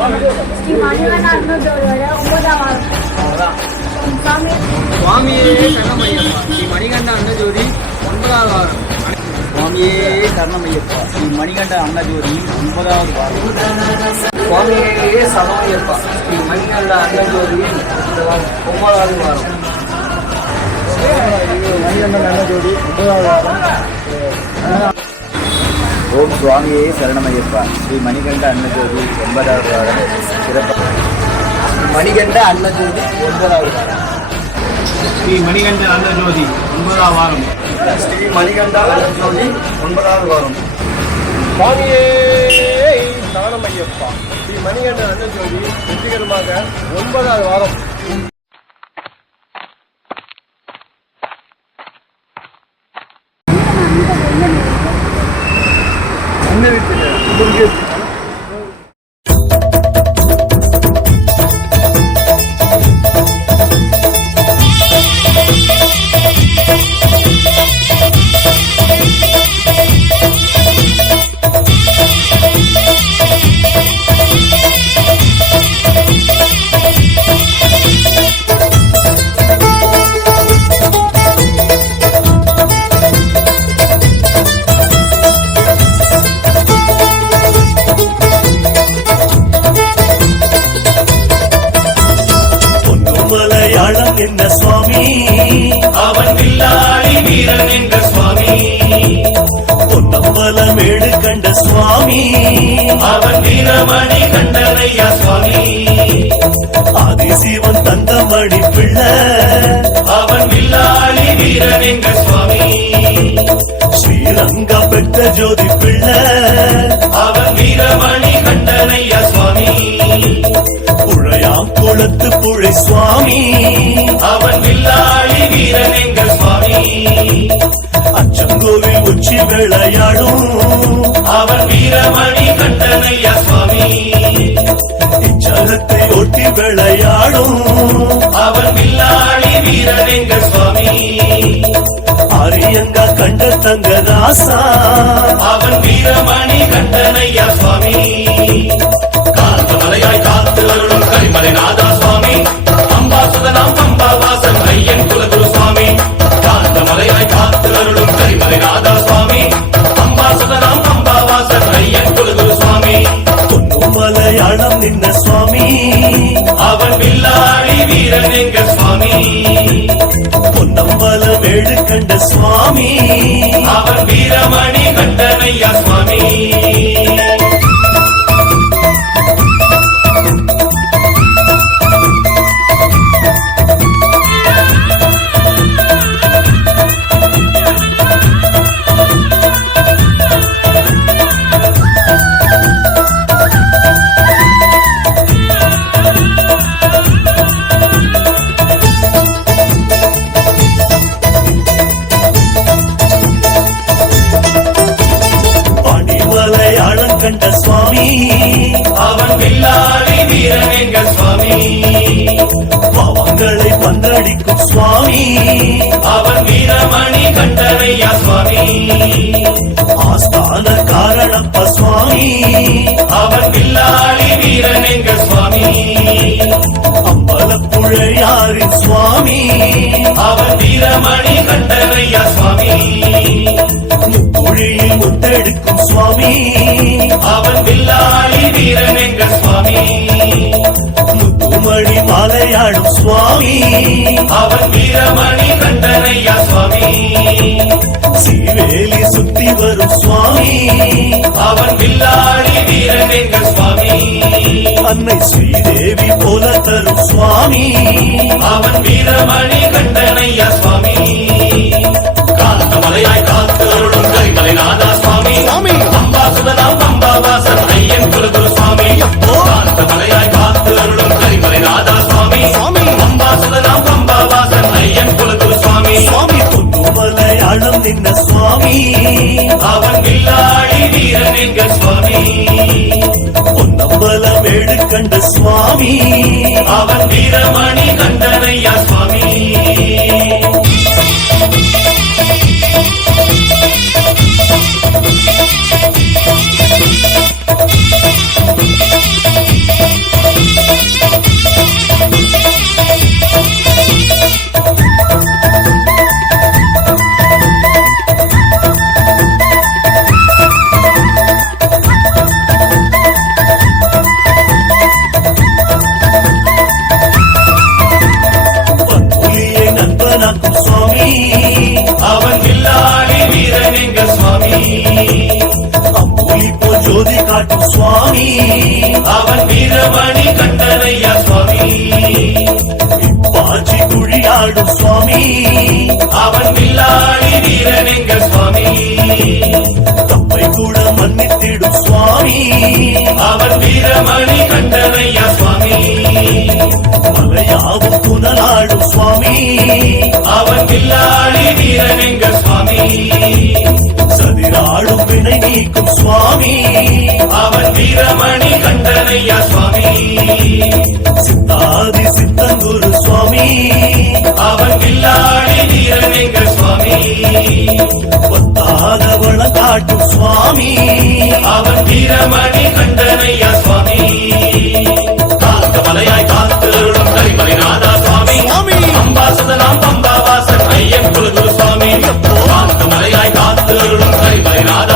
ஸ்ரீ மணிகண்ட அன்னஜோதியோட 9ஆம் வாரம். சாமி சுவாமியே சரணமையப்பா ஸ்ரீ மணிகண்ட அன்னஜோதி 9வது வாரம். சுவாமியே சரணமையப்பா ஸ்ரீ மணிகண்ட அன்னஜோதி 9வது வாரம். சுவாமியே சரணமையப்பா ஸ்ரீ மணிகண்ட அன்னஜோதி 9வது வாரம். மணிகண்டன் அன்னஜோதி 9வது வாரம். ஓம் சுவாமியே சரணமையப்பா ஸ்ரீ மணிகண்ட அன்னஜோதி 9வது வாரம். சிறப்பு. மணிகண்ட அன்னஜோதி 9வது வாரம். ஸ்ரீ மணிகண்ட அன்னஜோதி 9வது வாரம். ஸ்ரீ மணிகண்ட அன்னஜோதி 9வது வாரம். சுவாமியே சரணமையப்பா ஸ்ரீ மணிகண்ட அன்னஜோதி வெற்றிகரமாக 9வது வாரம். என்ன சுவாமி அவன் வில்லாளி வீரன் என்ற சுவாமி பொன்னம்பலமேடு கண்ட சுவாமி அவன் வீரமணி கண்டனையா சுவாமி ஆதிசிவன் தங்கமணி பிள்ளை அவன் வில்லாளி வீரன் என்ற சுவாமி ஸ்ரீரங்க பெற்ற ஜோதி பிள்ளை அவன் வீரமணி கண்டனையா சுவாமி புழையாம் குளத்து புழை சுவாமி அவன் வில்லாளி வீரன் எங்கள் சுவாமி அச்சங்கோவில் உச்சி விளையாடும் அவன் வீரமணி கண்டனையா சுவாமி இச்சகத்தை ஒட்டி விளையாடும் அவன் வில்லாளி வீரன் எங்கள் சுவாமி ஆரியங்கா கண்ட தங்கதாசா அவன் வீரமணி கண்டனையா சுவாமி மலையாய் காத்து அருளும் கரிமலை நாதா சுவாமி அம்பாசுதனாம் பம்பாவாசன் ஐயன் குலகுரு சுவாமி காந்த மலையாய் காத்து அருளும் கரிமலை நாதா சுவாமி அம்பாசுதனாம் பம்பாவாசன் ஐயன் குலகுரு சுவாமி பொன்னும் மலையாளம் நின்ன சுவாமி அவன் வில்லாளி வீரன் எங்க சுவாமி பொன்னம்பல வேடு கண்ட சுவாமி அவன் வீரமணி கண்டனையா சுவாமி கண்ட சுவாமி அவன் வில்லாளி வீரன் எங்கள் சுவாமி பாவங்களை பந்தடிக்கும் சுவாமி அவன் வீரமணி கண்டனையா சுவாமி ஆஸ்தான காரணப்ப சுவாமி அவன் வில்லாளி வீரன் எங்கள் சுவாமி அம்பலப்புழையாரின் சுவாமி அவன் வீரமணி கண்டனையா சுவாமி முக்குழியில் முத்தெடுக்கும் சுவாமி அவன் வில்லாளி வீரன் எங்க சுவாமி முத்துமணி மாலையாடும் சுவாமி அவன் வீரமணி கண்டனையா சுவாமி சீவேலி சுத்தி வரும் சுவாமி அவன் வில்லாளி வீரன் எங்க சுவாமி அன்னை ஸ்ரீதேவி போல தரும் சுவாமி அவன் வீரமணி கண்டனையா சுவாமி காந்த மலையாய் காத்து அருளும் கரிமலை நாதா சுவாமி அம்பாசுதனாம் பம்பாவாசன் ஐயன் குலகுரு சுவாமி காந்த மலையாய் காத்து அருளும் கரிமலை நாதா சுவாமி அம்பாசுதனாம் பம்பாவாசன் ஐயன் குலகுரு சுவாமி பொன்னு மலையாளம் நின்ன சுவாமி அவன் வில்லாளி வீரன் எங்க சுவாமி பொன்னம்பலம் ஏடு கண்ட சுவாமி அவன் வீரமணி கண்டனையா சுவாமி காட்டும் சுவாமி அவன் வீரமணி கண்டனையா சுவாமி பாச்சி குழியாடும் சுவாமி அவன் வில்லாளி வீரனெங்க சுவாமி தம்மை கூட மன்னித்திடும் சுவாமி அவன் வீரமணி கண்டனையா சுவாமி மலையாவும் புனலாடும் சுவாமி அவன் வில்லாளி வீரனெங்க சுவாமி சதிராடும் வினை நீக்கும் சுவாமி அவன் வீரமணி கண்டனையா சுவாமி சித்தாதி சித்தங்குரு சுவாமி அவன் வில்லாளி வீரனெங்க சுவாமி ஒத்தாத வளங்காட்டும் சுவாமி அவன் வீரமணி கண்டனையா சுவாமி காத்த மலையாய் காத்திருளும் கரிமலைநாதா சுவாமி அம்பாசதனாம் பம்பாவாசன் ஐயன் குரு சுவாமி காத்த மலையாய் காத்திருளும் கரிமலைநாதா